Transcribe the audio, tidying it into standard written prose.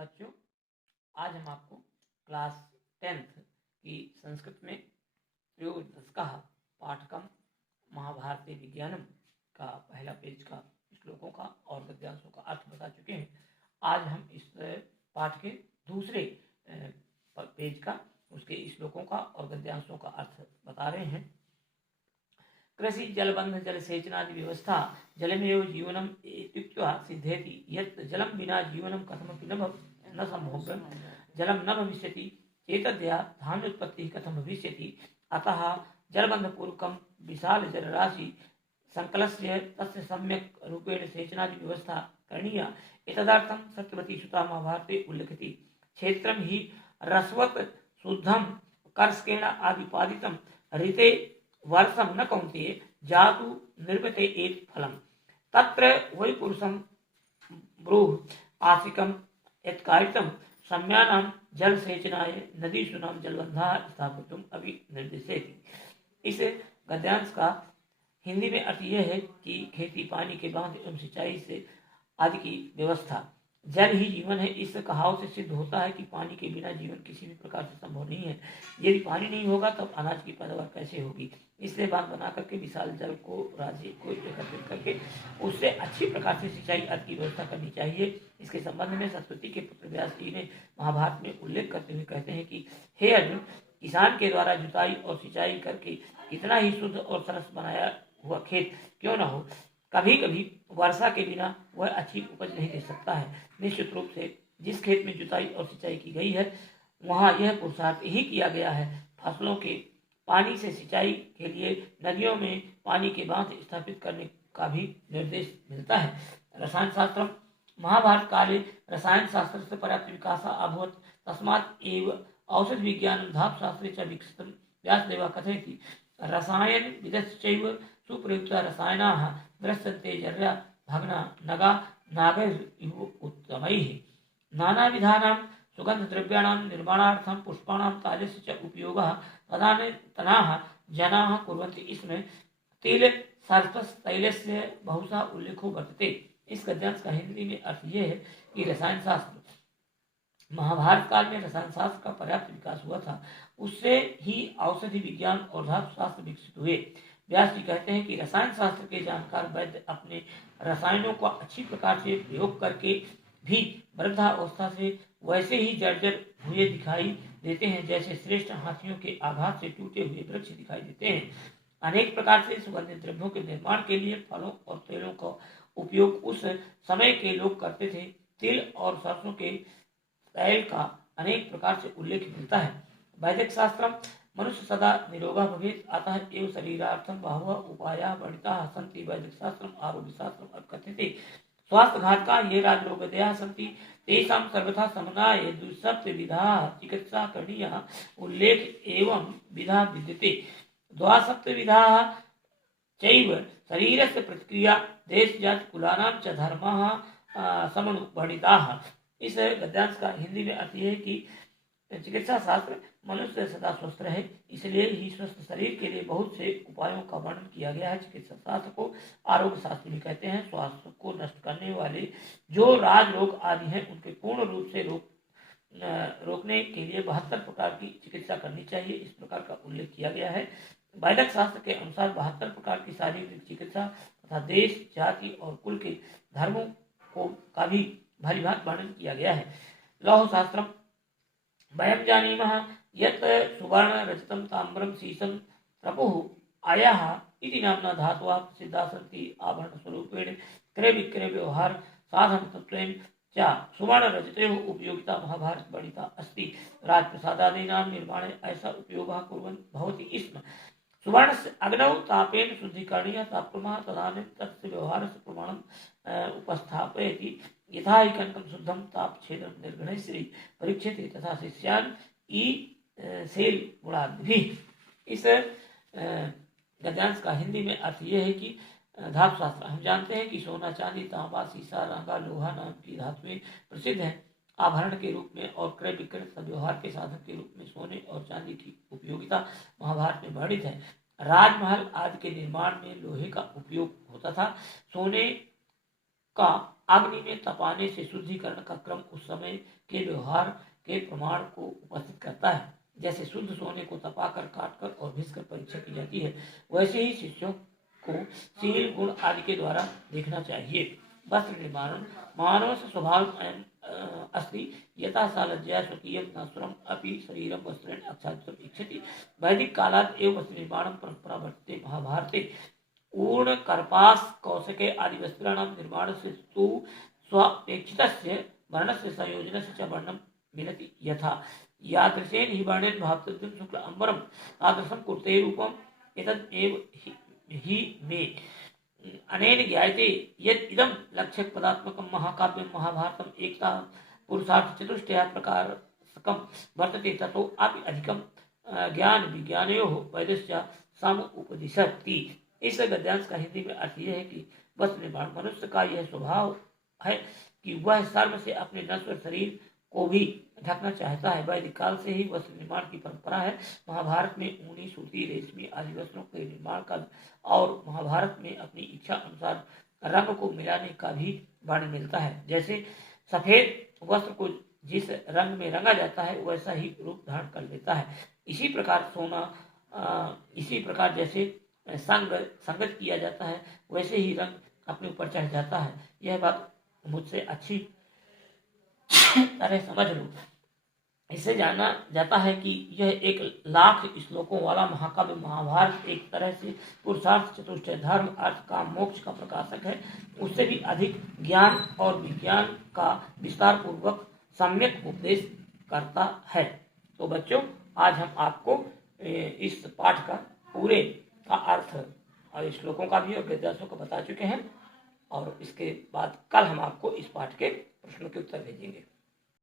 बच्चों, आज हम आपको क्लास 10th की संस्कृत में त्रयोदशकः पाठकम महाभारती विज्ञानम का पहला पेज का श्लोकों का और गद्यांशों का अर्थ बता चुके हैं। आज हम इस पाठ के दूसरे पेज का उसके श्लोकों का और गद्यांशों का अर्थ बता रहे हैं। कृषि जलबंध जल सेचनादि व्यवस्था जलमेव जीवनम इत्युक्त्वा सिद्धेति यत् जलम बिना जीवनम कथमपि न संभोग्यम जलम न भविष्यति चेतद्या धान्योत्पत्ति कथम भविष्यति अतः जलबंधपूर्वकं विशाल जलराशि संकलस्य तस्य सम्यक रूपेण सेचनादि व्यवस्था करणीया। एतदर्थं सत्यवती सुता महाभारते उल्लिखिति क्षेत्रं हि रसवत् शुद्धं कर्षकेण आदिपादितं ऋते वर्षम न कौन्तेय जातु निर्वते एक फलम तत्र वै पुरुषं ब्रूह आसिकं यत्कारितं सम्यानां जल सेचनाय नदीषूणां जलबंधाः स्थापितुम् अभी निर्देशयति। इस गद्यांश का हिंदी में अर्थ यह है कि खेती पानी के बांध एवं सिंचाई से आदि की व्यवस्था। जल ही जीवन है। इस कहावत से सिद्ध होता है कि पानी के बिना जीवन किसी भी प्रकार से संभव नहीं है। यदि पानी नहीं होगा तब अनाज की पैदावार कैसे होगी। इसलिए बांध बना करके विशाल जल को राशि को एकत्रित करके उससे अच्छी प्रकार से सिंचाई आदि की व्यवस्था करनी चाहिए। इसके संबंध में सरस्वती के पुत्र व्यास जी ने महाभारत में उल्लेख करते हुए कहते हैं कि हे अर्जुन, किसान के द्वारा जुताई और सिंचाई करके इतना ही शुद्ध और सरस बनाया हुआ खेत क्यों न हो, कभी कभी वर्षा के बिना वह अच्छी उपज नहीं दे सकता है। निश्चित रूप से जिस खेत में जुताई और सिंचाई की गई है वहाँ यह पुरुषार्थ ही किया गया है। फसलों के पानी से सिंचाई के लिए नदियों में पानी के बांध स्थापित करने का भी निर्देश मिलता है। रसायन शास्त्र महाभारत काले रसायन शास्त्र से पर्याप्त विकास अभवत् तस्मात् एव औषध विज्ञान धातुशास्त्रे च विकसितं व्यासदेवः कथयति रसायन विदश्चैव सुप्रयुक्ता रसायनाः दृश्यन्ते जर्या भग्ना नगा नागैः उत्तमैः नानाविधानां सुगन्धद्रव्याणां निर्माणार्थं पुष्पाणां तालस्य च उपयोगः तदानीन्तनाः जनाः कुर्वन्ति। इसमें तिल सर्पस तैलस्य बहुशः उल्लेखो वर्तते। इस गद्यांश का हिंदी में अर्थ यह है कि रसायन शास्त्र महाभारत काल में रसायन शास्त्र का पर्याप्त विकास हुआ था। उससे ही औषधि विज्ञान और धातु शास्त्र विकसित हुए। व्यास जी कहते हैं कि रसायन शास्त्र के जानकार वैद्य अपने रसायनों का अच्छी प्रकार से प्रयोग करके भी वृद्धावस्था से वैसे ही जर्जर हुए दिखाई देते हैं जैसे श्रेष्ठ हाथियों के आघात से टूटे हुए वृक्ष दिखाई देते हैं। अनेक प्रकार से सुगंधित द्रव्यों के निर्माण के लिए फलों और तेलों का उपयोग उस समय के लोग करते थे। तिल और सरसों के तैल का अनेक प्रकार से उल्लेख मिलता है। वैदिक शास्त्रम मनुष्य सदा निरोगा भवेत् अतः एव शरीरार्थं बहवः उपायाः वर्णिताः सन्ति। वैदिक शास्त्रम आरोग्य शास्त्रम कथ्यते स्वास्थ्य घातका ये राजरोगदयाः सन्ति तेषां सर्वथा शमनाय द्विसप्तविधाः चिकित्सा करणीया उल्लेख एवं विधा विद्यते। द्वासप्तविधाः चैव शरीरस्य प्रतिक्रिया देश जाति कुलानां च धर्माः समनुवर्णिताः। इस गद्यांश का हिंदी में अर्थ यह है कि चिकित्सा शास्त्र मनुष्य सदा स्वस्थ रहे इसलिए ही स्वस्थ शरीर के लिए बहुत से उपायों का वर्णन किया गया है। चिकित्सा शास्त्र को आरोग्य शास्त्र भी कहते हैं। स्वास्थ्य को नष्ट करने वाले जो राज रोग आदि हैं उनके पूर्ण रूप से रोकने के लिए 72 प्रकार की चिकित्सा करनी चाहिए। इस प्रकार का उल्लेख किया गया है। वैदिक शास्त्र के अनुसार 72 प्रकार की शारीरिक चिकित्सा तथा देश जाति और कुल के धर्मों को का भी भली भांति वर्णन किया गया है। लौह शास्त्रम वयं जानीमः यत् सुवर्ण रजतं ताम्रं सीसं तपुः आयाः इति नाम्ना धातवः प्रसिद्धाः सन्ति। आभरणस्वरूपेण क्रय विक्रय व्यवहार साधनतत्त्वेन च सुवर्ण रजतयोः उपयोगिता महाभारत वर्णिता अस्ति। राजप्रसादादीनां निर्माणे ऐसा उपयोगः कुर्वन् भवति स्म। सुवर्णस्य अग्नौ तापेन शुद्धीकरणीयः तापक्रमः तदानीं तस्य व्यवहारस्य प्रमाणम् उपस्थापयति। यथा हि कनकं शुद्धं तापच्छेदनं निर्गुणैः श्री परीक्षते तथा शिष्यान् सेल गुणादिभिः। इस गद्यांश का हिंदी में अर्थ यह है कि धातु शास्त्र हम जानते हैं कि सोना चांदी तांबा सीसा रांगा लोहा नाम की धातुएं प्रसिद्ध हैं आभरण के रूप में और क्रय विक्रय तथा व्यवहार के साधन के रूप में सोने और चांदी की उपयोगिता महाभारत में वर्णित है। राजमहल आदि के निर्माण में लोहे का उपयोग होता था। सोने का अग्नि में तपाने से शुद्धिकरण का क्रम उस समय के व्यवहार के प्रमाण को उपस्थित करता है। जैसे शुद्ध सोने को तपाकर, काटकर और घिसकर परीक्षा की जाती है, वैसे ही शिष्यों को शील, गुण आदि के द्वारा देखना चाहिए। वस्त्र निर्माण मानव स्वभाव अस्ति यथा सा लज्जया स्वकीयं नश्वरम् अपि शरीरं वस्त्रेण आच्छादितुम् इच्छति। वैदिक कालात् एव वस्त्र निर्माणं परंपरा वर्तते। महाभारते ऊर्ण, कर्पास, कौशिके आदि वस्त्राणां निर्माणस्य तु स्वापेक्षितस्य वर्णस्य संयोजनस्य च वर्णनं मिलति। यथा यादृशेन हि वर्णेन भावतव्यं शुक्ल अम्बरं तादृशं कुरुते रूपम् एतदेव हि मे अनेन ज्ञायते यत् इदं लक्ष्यपदात्मकं महाकाव्यं महाभारतम् एकता पुरुषार्थ चतुष्टया प्रकारकं वर्तते। ततो अपि अधिकं ज्ञान विज्ञानयोः वैदस्य समुपदिशति। इस गद्यांश का हिंदी में अर्थ यह है कि वस्त्र निर्माण मनुष्य का यह स्वभाव है कि वह शर्म से अपने नश्वर शरीर को भी ढकना चाहता है। वैदिक काल से ही वस्त्र निर्माण की परंपरा है। महाभारत में ऊनी, सूती, रेशमी आदि वस्त्रों के निर्माण का और महाभारत में अपनी इच्छा अनुसार रंग को मिलाने का भी वर्णन मिलता है। जैसे सफेद वस्त्र को जिस रंग में रंगा जाता है वैसा ही रूप धारण कर लेता है। इसी प्रकार जैसे संगत किया जाता है वैसे ही रंग अपने ऊपर चढ़ जाता है। यह बात मुझसे अच्छी तरह समझ लो। इससे जाना जाता है कि यह 1,00,000 श्लोकों वाला महाकाव्य महाभारत एक तरह से पुरुषार्थ चतुष्टय धर्म, अर्थ, काम, मोक्ष का प्रकाशक है। उससे भी अधिक ज्ञान और विज्ञान का विस्तार पूर्वक सम्यक उपदेश करता है। तो बच्चों, आज हम आपको इस पाठ का पूरे का अर्थ और श्लोकों का भी और गद्यांशों का बता चुके हैं, और इसके बाद कल हम आपको इस पाठ के प्रश्नों के उत्तर भेजेंगे।